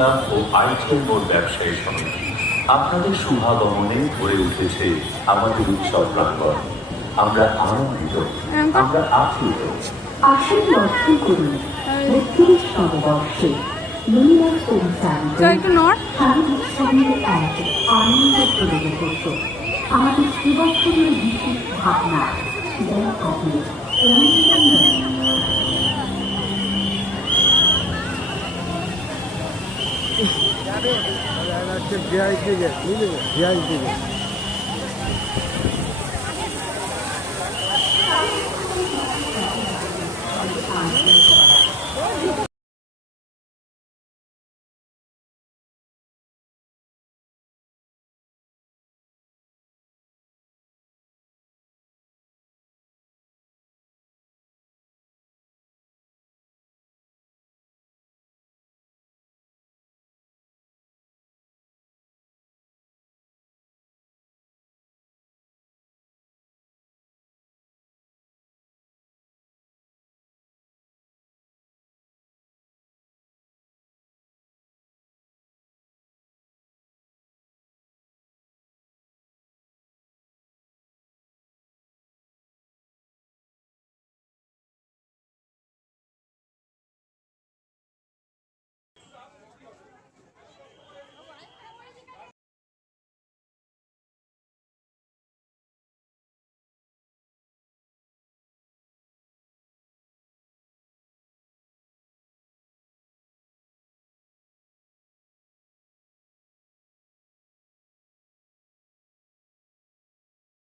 Club ও ITL মোড় ব্যবসায়ী সমিতি। আপনাদের শুভাগমনে গড়ে উঠেছে আমাদের উৎসব প্রাঙ্গণ। আমরা আনন্দিত, আমরা আপ্লুত। আসল দর্শন করুন ৩২তম বর্ষে নীলার পরিচালিত স্বামী উৎসবের এক আনন্দপ্রদ মুহূর্ত। আমাদের সুবর্ষণের বিশেষ ভাবনা যেন আপনি ভিআইপি গেট, বুঝলেন, ভিআইপি গেট।